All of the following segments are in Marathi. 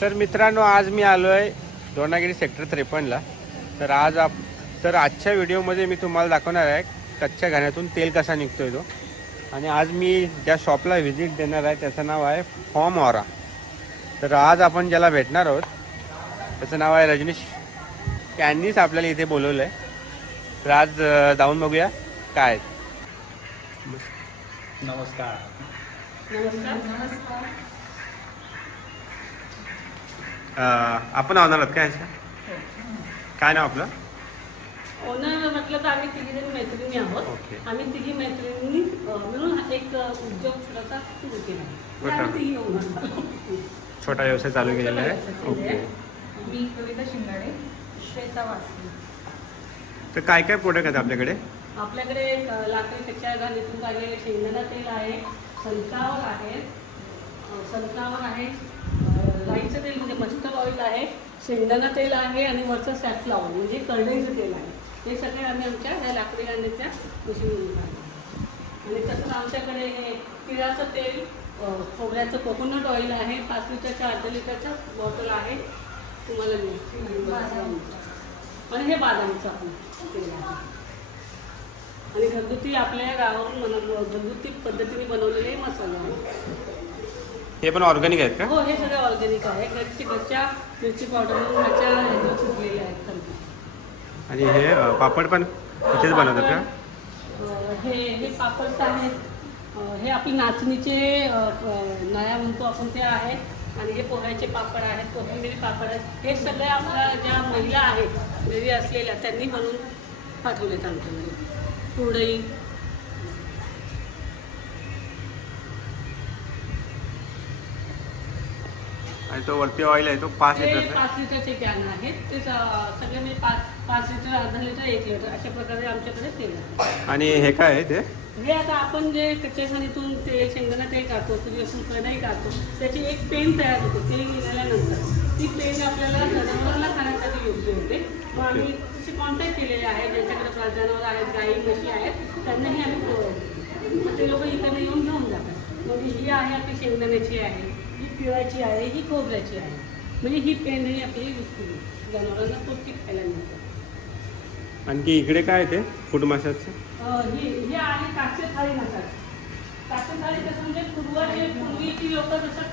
तर मित्रांनो, आज मी आलो आहे दोनागिरी सेक्टर 53ला. तर आजच्या व्हिडिओमध्ये मी तुम्हाला दाखवणार आहे कच्च्या घाण्यातून तेल कसा निघतोय तो. आणि आज मी ज्या शॉपला व्हिजिट देणार आहे त्याचं नाव आहे फॉर्म ऑरा. तर आज आपण ज्याला भेटणार आहोत त्याचं नाव आहे रजनीश. त्यांनीच आपल्याला इथे बोलवलं आहे. तर आज जाऊन बघूया काय. नमस्कार. आपण आवणार आहोत काय? काय नाव आपलं? ओनर म्हटलं तर आम्ही तिघी जणी मैत्रिणी आहोत. ओके. आम्ही तिघी मैत्रिणी मिळून एक उद्योग छोटासा सुरू केला. आम्ही तिघी ओनर. छोटा व्यवसाय चालू केलेला आहे. ओके. मी कविता शिंगाडे, श्वेता वासनी. तर काय काय प्रोडक्ट आहेत आपल्याकडे? आपल्याकडे लाकडी कच्च्या घाणीतून काढलेले शेंगदाणा तेल आहे, सनफ्लावर आहे, राईचं तेल म्हणजे मस्टर्ड ऑइल आहे, शेंगदाणा तेल आहे आणि वरचं सॅफ्लावर म्हणजे करडईचं तेल आहे. हे सगळे आम्ही आमच्या ह्या लाकडी घाण्याच्या मशीनमधून काढतो. आणि तसंच आमच्याकडे हे तिळाचं तेल, खोबऱ्याचं कोकोनट ऑइल आहे, 5 लिटरच्या अर्धा लिटरच्या बॉटल आहे तुम्हाला मिळेल. आणि हे बदामचं आपण तेल आहे. आणि घरगुती आपल्या गावावरून घरगुती पद्धतीने बनवलेले मसाले आहेत. हे पण ऑर्गॅनिक आहेत का? हो, हे सगळे ऑर्गॅनिक आहे. घरच्या मिरची पावडर ह्याच्या सुटलेले आहेत. आणि हे पापड पण इथेच बनवतात का? हे पापड आहेत. हे आपली नाचणीचे नळ्या म्हणतो आपण ते आहेत. आणि हे पोह्याचे पापड आहेत, कोथिंबिरी पापड आहेत. हे सगळ्या आपल्या ज्या महिला आहेत घरी असलेल्या त्यांनी बनवून पाठवलेत आमच्याकडे. कुरडई, आणि तो वरती ऑइल आहे तो 5 लिटर. 5 लिटरचे कॅन आहेत. ते सगळे म्हणजे 5 लिटर, अर्धा लिटर, 1 लिटर अशा प्रकारे आमच्याकडे तेल आहे. आणि हे काय आहे ते? हे आता आपण जे कच्च्या घाणीतून तेल, शेंगदाणा तेल काढतो, सूर्यफूल कढई काढतो, त्याची एक पेन तयार होते. तेल निघाल्यानंतर ती पेन आपल्याला जनावरांना खाण्यासाठी योग्य होते. मग आम्ही तसे कॉन्टॅक्ट केलेले आहे. ज्यांच्याकडे जनावर आहेत, गाई म्हशी आहेत, त्यांनाही आम्ही प्रोव्हाइड करतो. मग ते लोक इकडे येऊन घेऊन जातात. म्हणजे ही आहे आपली शेंगदाण्याची आहे, ही तिळाची आहे, ही खोबऱ्याची आहे. म्हणजे ही पेन ही आपली विकली जनावरांना पौष्टिक खायला मिळतं. आणखी इकडे काय ते फूड मसाजचं? ही आहे कास्य थाळी मसाज. कास्य थाळी कसं म्हणजे पूर्वीची लोक जसं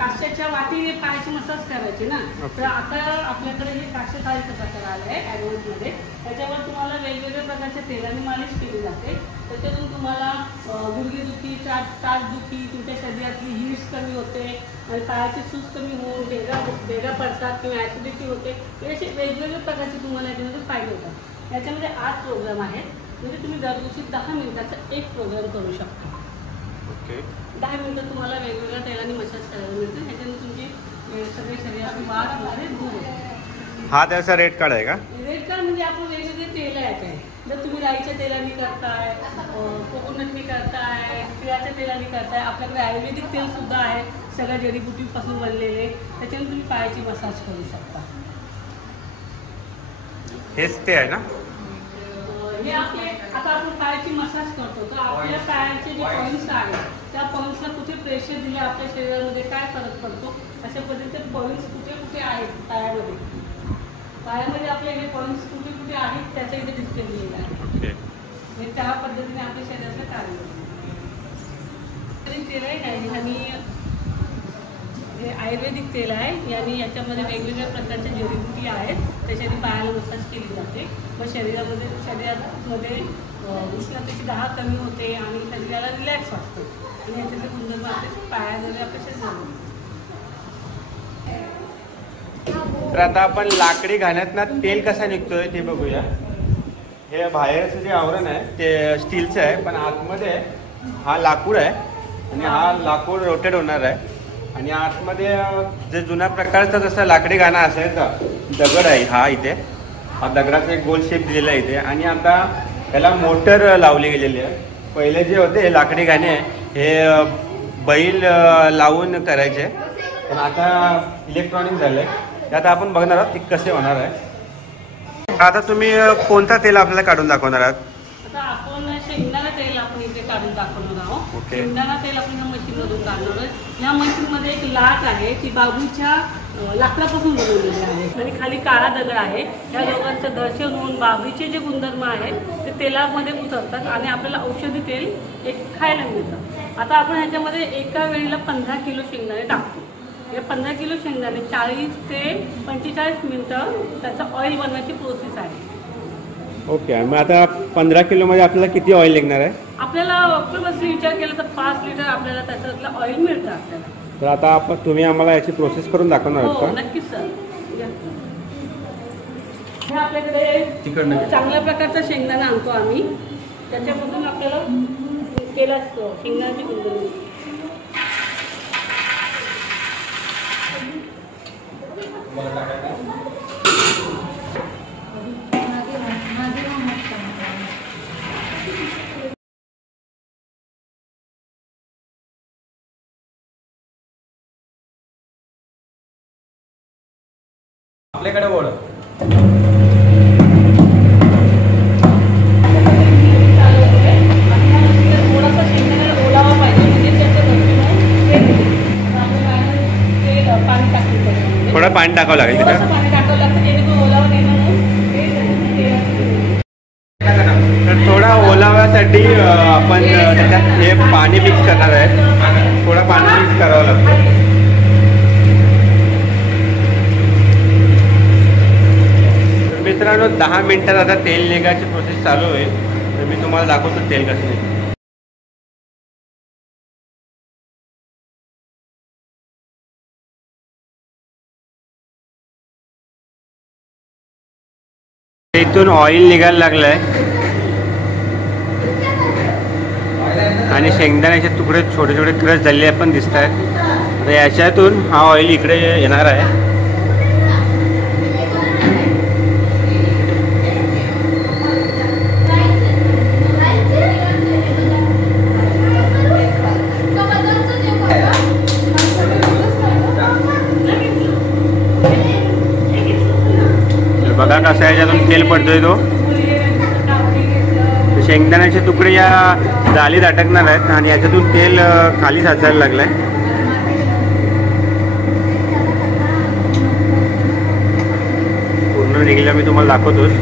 कास्याच्या वाटीने पायाची मसाज करायची ना. तर आता आपल्याकडे हे कास्य थाळीचा प्रकार आला आहे ॲडव्हान्समध्ये. त्याच्यावर तुम्हाला वेगवेगळ्या प्रकारच्या तेलाने मालिश केली जाते. त्याच्यातून तुम्हाला गुडघेदुखी, टाचदुखी, तुमच्या शरीरातली हिट्स कमी होते आणि पायाची सूज कमी होऊन भेगा पडतात किंवा ॲसिडिटी होते. हे असे वेगवेगळ्या प्रकारचे तुम्हाला याच्यामध्ये फायदे होतात. याच्यामध्ये 8 प्रोग्राम आहेत. म्हणजे तुम्ही दरदिवशी 10 मिनिटाचा एक प्रोग्राम करू शकता. ओके. 10 मिनिटं तुम्हाला वेगवेगळ्या तेलाने मसाज करायला मिळते. ह्याच्याने तुमची सगळे शरीराची वाढ होणारे दूर होते. हा त्याचा रेट कार्ड आहे का? रेट कार्ड म्हणजे आपण वेगवेगळे तेल आहेत. जर तुम्ही राईच्या तेलाने करताय, कोकोनटनी करताय, तिळाच्या तेलाने करताय, आपल्याकडे आयुर्वेदिक तेलसुद्धा आहे सगळ्या जडीबुटीपासून बनलेले. त्याच्याने तुम्ही पायाची मसाज करू शकता. हेच ते आहे ना? हे आपले आता आपण पायाची मसाज करतो तर आपल्या पायाचे जे पॉईंट्स आहेत त्या पॉईंट्सला कुठे प्रेशर दिले आपल्या शरीरामध्ये काय फरक पडतो अशा पद्धतीचे पॉईंट्स कुठे कुठे आहेत पायामध्ये आपले हे पॉईंट्स कुठे कुठे आहेत त्याच्या इथे डिस्प्ले दिलेला आहे. हे त्या पद्धतीने आपल्या शरीराचं कार्य तेल आहे. आणि हे आयुर्वेदिक तेल आहे. आणि याच्यामध्ये वेगवेगळ्या प्रकारच्या जडीबुटी आहेत. त्याच्याने पायाला मसाज केली जाते. मग शरीरामध्ये उष्णतेची दाह कमी होते आणि शरीराला रिलॅक्स वाटतं. आणि याच्यातले गुणधर्म आपल्या पायामध्ये आपल्या शरीरामध्ये. तर आता आपण लाकडी घाण्यातनं तेल कसा निघतोय ते बघूया. हे बाहेरचं जे आवरण आहे ते स्टीलचं आहे, पण आतमध्ये हा लाकूड आहे. आणि हा लाकूड रोटेट होणार आहे. आणि आतमध्ये जे जुन्या प्रकारचा जसा लाकडी घाणा असायचा दगड आहे हा. इथे हा दगडाचा एक गोल शेप दिलेला आहे इथे. आणि आता याला मोटर लावली गेलेली आहे. पहिले जे होते लाकडी घाणे हे बैल लावून करायचे, पण आता इलेक्ट्रॉनिक झालंय. आता आपण बघणार आहोत ते कसे होणार आहे. आता तुम्ही कोणता तेल आपल्याला काढून दाखवणार आहात? आता आपण शेंगदाणा तेल आपण इथे काढून दाखवणार आहोत. ओके. शेंगदाणा तेल आपण मशीनमधून काढणार आहोत. या मशीनमध्ये एक लाट आहे, ती बांबूच्या लाकडापासून बनवलेली आहे आणि खाली काळा दगड आहे. या दोघांचं घर्षण होऊन बांबूचे जे गुणधर्म आहेत ते तेलामध्ये उतरतात आणि आपल्याला औषधी तेल एक खायला मिळतं. आता आपण ह्याच्यामध्ये एका वेळेला 15 किलो शेंगदाणे टाकतो. या 15 किलो शेंगदाणे 40 ते 45 मिनटं त्याचं ऑइल बनवायची प्रोसेस आहे. ओके. मग आता 15 किलोमध्ये आपल्याला किती ऑइल निघणार आहे? आपल्याला ऑक्टोबसली विचार केला तर 5 लिटर आपल्याला त्याच्यातलं ऑइल मिळतं आपल्याला. तर आता तुम्ही आम्हाला याची प्रोसेस करून दाखवणार आहात हो का? नक्कीच सर. हे आपल्याकडे चांगल्या प्रकारचा शेंगदाणा आणतो आम्ही, त्याच्यापासून आपल्याला तेल असतो शेंगदाण्याची गुणधर्म. आपल्याकडे ओढ थोडासा शेंगदाणा ओलावा पाहिजे म्हणजे त्याच्या पाणी टाकलं, थोडं पाणी टाकावं लागेल थोडंसं त्याच्यात. पाणी टाकावं लागतं जेणेकरून ओलावा निर्माण तर थोडा ओलाव्यासाठी आपण त्याच्यात हे पाणी मिक्स करणार आहे. थोडं पाणी मिक्स करावं लागतं. मित्रांनो 10 मिनिटात आता तेल निघायची प्रोसेस चालू होईल. तर मी तुम्हाला दाखवतो तेल कसं निघतं. इथून ऑइल निघायला लागलंय आणि शेंगदाण्याचे तुकडे छोटे छोटे क्रश झालेले पण दिसत आहेत. तर याच्यातून हा ऑइल इकडे येणार आहे. बघा कसा याच्यातून तेल पडतोय तो. शेंगदाण्याचे तुकडे या जाळीत अटकणार आहेत आणि याच्यातून तेल खाली साचायला लागलंय. पूर्ण निघालं मी तुम्हाला दाखवतोच.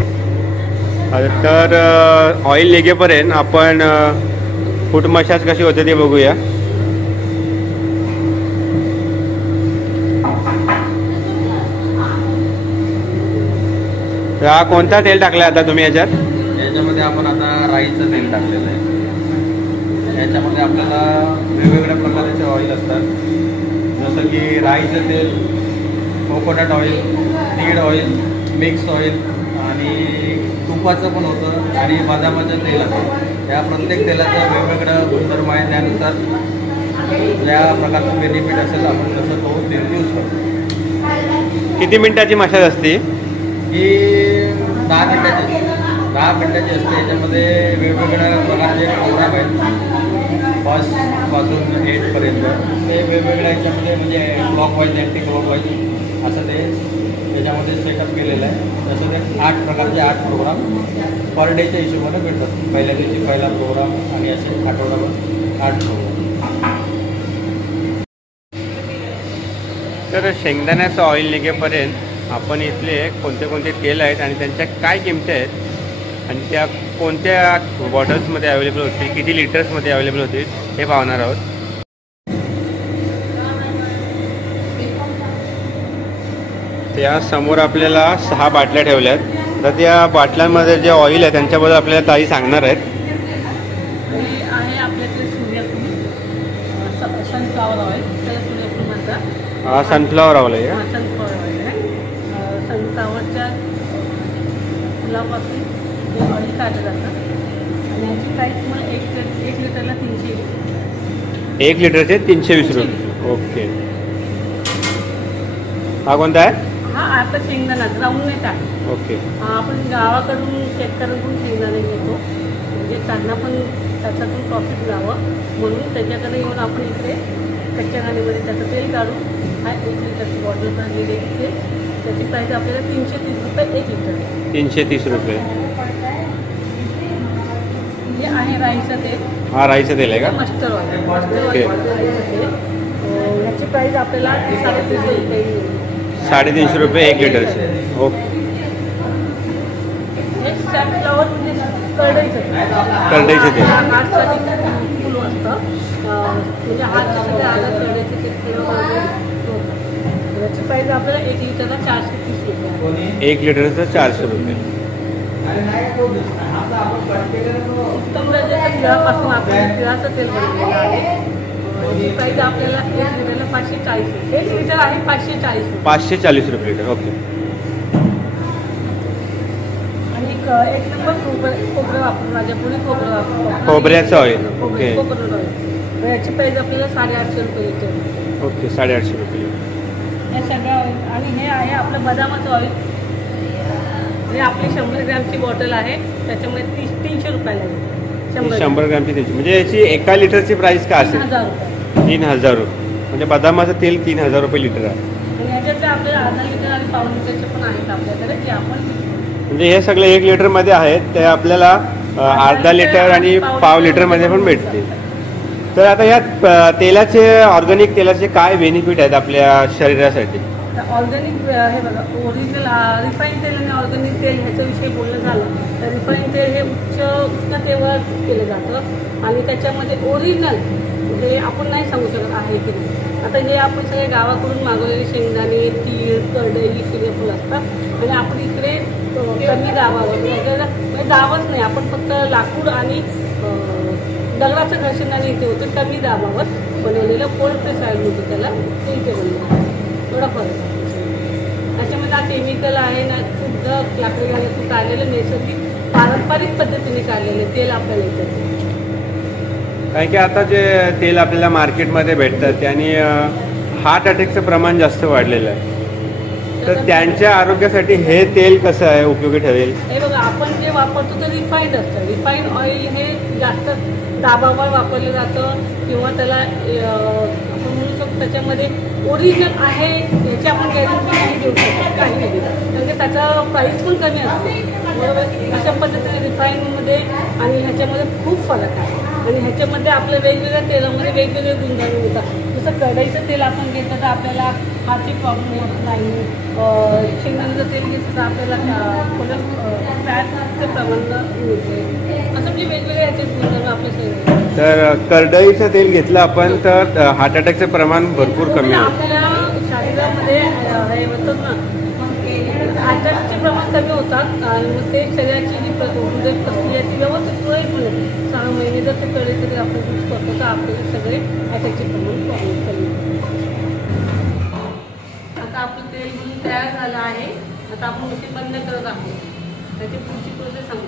तर ऑइल निघेपर्यंत आपण फूट मसाज कशी होते ते बघूया. हा कोणता तेल टाकला आता तुम्ही याच्यात? याच्यामध्ये आपण आता राईचं तेल टाकलेलं आहे. याच्यामध्ये आपल्याला वेगवेगळ्या प्रकारचे ऑइल असतात, जसं की राईचं तेल, coconut oil, seed oil, mix oil आणि तुपाचं पण होतं आणि बदामाचं तेल आहे. या प्रत्येक तेलाचं वेगवेगळं गुणधर्म आहे. त्यानुसार ज्या प्रकारचं बेनिफिट असेल आपण तसं तो तेल यूज करतो. किती मिनिटाची मसाज असते ही? 10 मिनिटाची असते. याच्यामध्ये वेगवेगळ्या प्रकारचे प्रोग्राम आहेत 1 पासून 8 पर्यंत. ते वेगवेगळ्या याच्यामध्ये म्हणजे क्लॉकवाईज, अँटी क्लॉकवाईज असं ते त्याच्यामध्ये सेटअप केलेलं आहे. तसं ते 8 प्रकारचे 8 प्रोग्राम पर डेच्या हिशोबाने भेटतात. पहिल्या दिवशी पहिला प्रोग्राम आणि असे आठवड्याभर 8 प्रोग्राम. तर शेंगदाण्याचं ऑइल निघेपर्यंत आपण इथले कोणते कोणते तेल आहेत आणि त्यांच्या काय किमती आहेत आणि त्या कोणत्या बॉटल्समध्ये अवेलेबल होतील, किती लिटर्समध्ये अवेलेबल होतील हे पाहणार आहोत. त्या समोर आपल्याला 6 बाटल्या ठेवल्या आहेत. तर त्या बाटल्यांमध्ये जे ऑइल आहे त्यांच्याबद्दल आपल्याला ताई सांगणार आहेत. हे आहे आपल्याकडे सूर्यफूल, सनफ्लावर ऑइल, त्याला सूर्यफूल म्हणतात. हा सनफ्लॉवर ऑइल आहे. सनफ्लावर ऑइल आहे. सनफ्लावरच्या फुलापासून हे ऑइल काढलं जातं आणि याची प्राईस मला 1 लिटरला 320. 1 लिटरचे 320 रुपये. ओके. हा कोणता आहे? हा आता शेंगदाणा राहून नाही टाक. ओके. आपण गावाकडून शेतकऱ्यांकडून शेंगदाणे घेतो म्हणजे त्यांना पण त्याच्यातून प्रॉफिट मिळावं म्हणून त्याच्याकडे येऊन आपण इकडे कच्च्या घाणीमध्ये त्याचं तेल काढून हा 1 लिटरची बॉटल भरलेली आहे. त्याची प्राईस आपल्याला 330 रुपये 1 लिटर. 330 रुपये. हे आहे राईचं तेल. हा राईचं तेल आहे का? Mustard oil. मस्टर्ड ऑइल राईचं तेल ह्याची प्राईस आपल्याला 350 रुपये येईल. 350 रुपये 1 लिटरचे. ओके. हे सनफ्लॉवर म्हणजे करडईचं करडईचे तेल. हातसाठी फुल असतं, म्हणजे हात सगळे आलं करडईचं ते फुलं वगैरे होतं. याची प्राईस आपल्याला 1 लिटरला 430 रुपये आहे. 1 लिटरचं 400 रुपये. उत्तम दर्जाच्या तिळापासून आपण तिळाचं तेल बनवलेलं आहे. याची प्राईस आपल्याला 1 लिटरला 540 रुपये. 1 लिटर आहे 540 रुपये. 540 रुपये लिटर. ओके. आणि एक नंबर खोबरं वापरून राजापुरी खोबरं वापरून खोबऱ्याचं ऑइल. ओके. खोबरं ऑइल. याची प्राईस आपल्याला 850 रुपये लिटर. ओके. 850 रुपये लिटर. हे सगळं ऑइल. आणि हे आहे आपलं बदामाचं ऑइल. हे आपली 100 ग्रॅमची बॉटल आहे, त्याच्यामुळे 300 रुपयाला आहे. 100 ग्रॅमची त्याची म्हणजे याची 1 लिटरची प्राइस काय असेल? 3000 रुपये. 3000 रुपये. म्हणजे बदामाचं तेल 3000 रुपये लिटर आहे. आणि याच्यातले आपल्याला अर्धा लिटर आणि पाऊण लिटरचे पण आहेत आपल्याकडे, जे आपण म्हणजे हे सगळे 1 लिटरमध्ये आहेत, ते आपल्याला अर्धा लिटर आणि पाव लिटरमध्ये पण भेटते. तर आता या तेलाचे, ऑर्गॅनिक तेलाचे काय बेनिफिट आहेत आपल्या शरीरासाठी? ऑर्गॅनिक हे बघा, ओरिजिनल रिफाईन तेल आणि ऑर्गॅनिक तेल ह्याच्याविषयी बोलणं झालं तर रिफाईन तेल हे उच्च उष्णतेवर केलं जातं आणि त्याच्यामध्ये ओरिजिनल म्हणजे आपण नाही सांगू शकत आहे की नाही. आता हे आपण सगळे गावाकडून मागवलेले शेंगदाणे, तीळ, करडई, सूर्यफूल असतात आणि आपण इकडे कमी दाबावर म्हणजे दाबच नाही, आपण फक्त लाकूड आणि दगडाचं घर्षणाने इथे होतं, कमी दाबावर बनवलेलं कोल्ड प्रेस ऑइल होतं त्याला, ते इथे बनवलं. थोडा फरक आहे त्याच्यामध्ये. हा केमिकल आहे ना, शुद्ध लाकडी घालून काढलेलं नैसर्गिक पारंपरिक पद्धतीने काढलेलं तेल आपल्याला इथे. कारण की आता जे तेल आपल्याला मार्केटमध्ये भेटतात त्याने हार्ट अटॅकचं प्रमाण जास्त वाढलेलं आहे. तर त्यांच्या आरोग्यासाठी हे तेल कसं आहे उपयोगी ठरेल? हे बघा, आपण जे वापरतो ते रिफाईंड असतं. रिफाईंड ऑइल हे जास्त दाबावर वापरलं जातं किंवा त्याला आपण म्हणू शकतो त्याच्यामध्ये ओरिजिनल आहे याची आपण गॅरंटी नाही देऊ शकतो, काही नाही, कारण की त्याचा प्राईस पण कमी असतो. बरोबर. अशा पद्धतीने रिफाईनमध्ये आणि ह्याच्यामध्ये खूप फरक आहे. आणि ह्याच्यामध्ये आपल्या वेगवेगळ्या तेलामध्ये वेगवेगळे गुणधर्म होतात. जसं कढईचं तेल आपण घेतलं तर आपल्याला हार्टचे प्रॉब्लेम होत नाही. शेंगदाण्याचं तेल घेतलं तर आपल्याला फॅटचं प्रमाण मिळते. असं म्हणजे वेगवेगळे ह्याचे गुणधर्म आपल्या शरीरात. तर करडईचं तेल घेतलं आपण तर हार्ट अटॅकचं प्रमाण भरपूर कमी होतं. आपल्या शरीरामध्ये हे म्हणतात ना, अटॅकचे प्रमाण कमी होतात आणि मग ते शरीराची जी प्रक्रियाची व्यवस्थित सुरळीत होते. 6 महिने जर ते कढईचं तेल आपण यूज करतो तर आपल्याला सगळे अटॅकचे प्रमाण कमी होते. आता आपलं तेल म्हणून तयार झालं आहे. आता आपण मशीन बंद करत आहोत. त्याची पुढची प्रोसेस सांगू.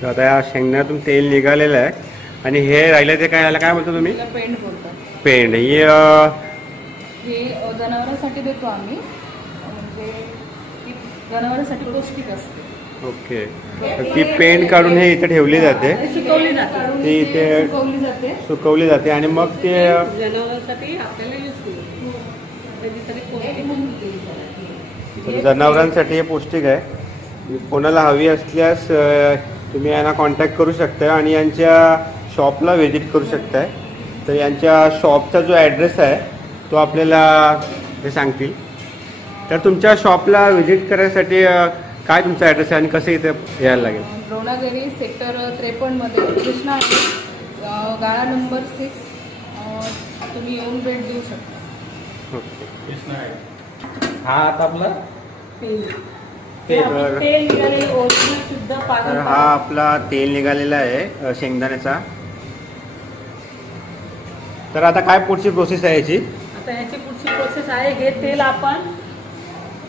तर आता या शेंगदाण्यातून तेल निघालेलं आहे आणि हे राहिलं ते काय, याला काय बोलतो तुम्ही? पेंड बोलतात. पेंड. हे जनावरांसाठी देतो आम्ही, म्हणजे ती जनावरांसाठी पौष्टिक असते. ओके. तर ती पेंड काढून हे इथे ठेवली जाते, शिकवली जाते, ती इथे सुकवली जाते. सुकवली जाते आणि मग ते जनावरांसाठी आपल्याला युजफुल त्याच्यासाठी पौष्टिक. जनावरांसाठी हे पौष्टिक आहे. कोणाला हवी असल्यास तुम्ही यांना कॉन्टॅक्ट करू शकता आणि यांच्या शॉपला व्हिजिट करू शकताय. तर यांच्या शॉपचा जो ॲड्रेस आहे तो आपल्याला ते सांगतील. तर तुमच्या शॉपला व्हिजिट करायसाठी काय तुमचा ॲड्रेस आहे आणि कसं इथे यायला लागेल? द्रोणागिरी सेक्टर 53मध्ये कृष्णा आहे, गाळा नंबर 6. तुम्ही येऊन भेट देऊ शकता. ओके. हा आता आपला तेल निघालेलं ओरिजिनल शुद्ध तर पारंपरिक. हा आपला तेल निघालेला आहे शेंगदाण्याचा. तर आता काय पुढची प्रोसेस आहे याची? आता ह्याची पुढची प्रोसेस आहे, हे तेल आपण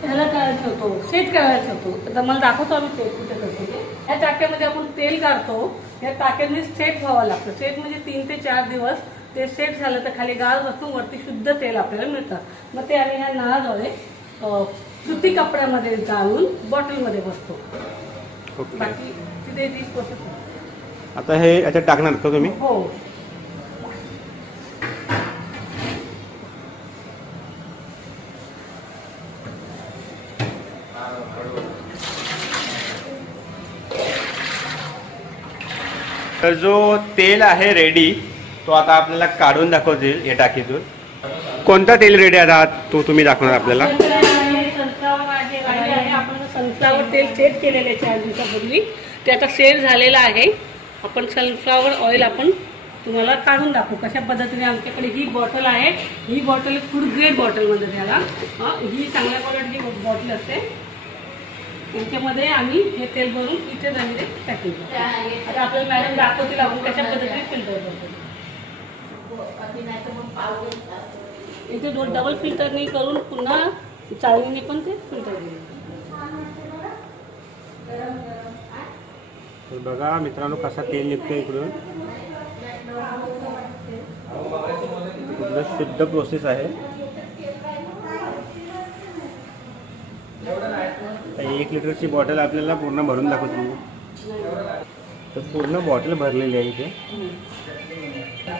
ह्याला करायला ठेवतो, सेट करायला ठेवतो. आता मला दाखवतो आम्ही सेट कुठे करतो. ह्या टाक्यामध्ये आपण तेल काढतो. या टाक्यामध्ये सेट व्हावं लागतं. सेट म्हणजे 3 ते 4 दिवस ते सेट झालं तर खाली गाळ बसून वरती शुद्ध तेल आपल्याला मिळतं. मग ते आम्ही ह्या नळाद्वारे सुती कपड्यामध्ये जाळून बॉटलमध्ये बसतो. ओके. बाकी तिथे ती प्रोसेस. आता हे याच्यात टाकणार का तुम्ही? हो. तर जो तेल आहे रेडी तो आता आपल्याला काढून दाखवतील या टाकीतून. कोणता तेल रेडी आहे तो तुम्ही दाखवणार आपल्याला? सनफ्लावर आहे. आपण सनफ्लावर तेल सेट केलेलं आहे 4 दिवसापूर्वी. ते आता सेल झालेलं आहे. आपण सनफ्लावर ऑइल आपण तुम्हाला काढून दाखवू कशा पद्धतीने. आमच्याकडे ही बॉटल आहे. ही बॉटल फूड ग्रेड बॉटल म्हणतात त्याला. ही चांगल्या क्वालिटीची बॉटल असते. त्याच्यामध्ये आम्ही हे तेल भरून इथे झालेले पॅकिंग करतो. आता आपल्याला मॅडम दाखवतील आपण कशा पद्धतीने फिल्टर करतो. इथे डबल फिल्टर नाही करून पुन्हा चाळणीने पण ते फिल्टर केलं. बघा मित्रांनो कसा तेल निघतो इकडून. पूर्ण शुद्ध प्रोसेस आहे. 1 लिटरची बॉटल आपल्याला पूर्ण भरून दाखवतो. तर पूर्ण बॉटल भरलेली आहे इथे.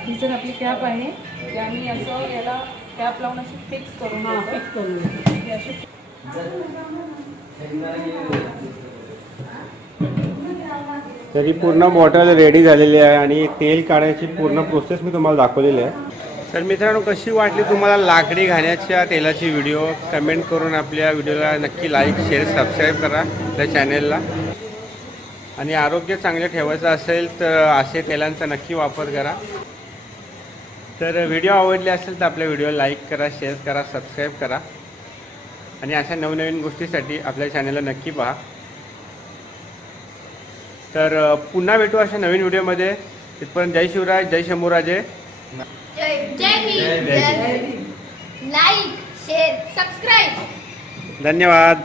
ही जर आपली कॅप आहे ती आम्ही असं याला कॅप लावून अशी फिक्स करून फिक्स करून तरी पूर्ण बॉटल रेडी झालेली आहे आणि तेल काढायची पूर्ण प्रोसेस मी तुम्हाला दाखवलेली आहे. तर मित्रांनो कशी वाटली तुम्हाला लाकडी घाण्याच्या तेलाची व्हिडिओ कमेंट करून आपल्या व्हिडिओला नक्की लाईक शेअर सबस्क्राईब करा आपल्या चॅनेलला. आणि आरोग्य चांगले ठेवायचं असेल तर असे तेलांचा नक्की वापर करा. तर व्हिडिओ आवडले असेल तर आपल्या व्हिडिओला लाईक करा शेअर करा सबस्क्राईब करा. आणि अशा नवनवीन गोष्टीसाठी आपल्या चॅनेलला नक्की पहा. तर पुन्हा भेटू अशा नवीन व्हिडिओमध्ये. तिथपर्यंत जय शिवराय जय शंभूराजे. Like share subscribe. धन्यवाद.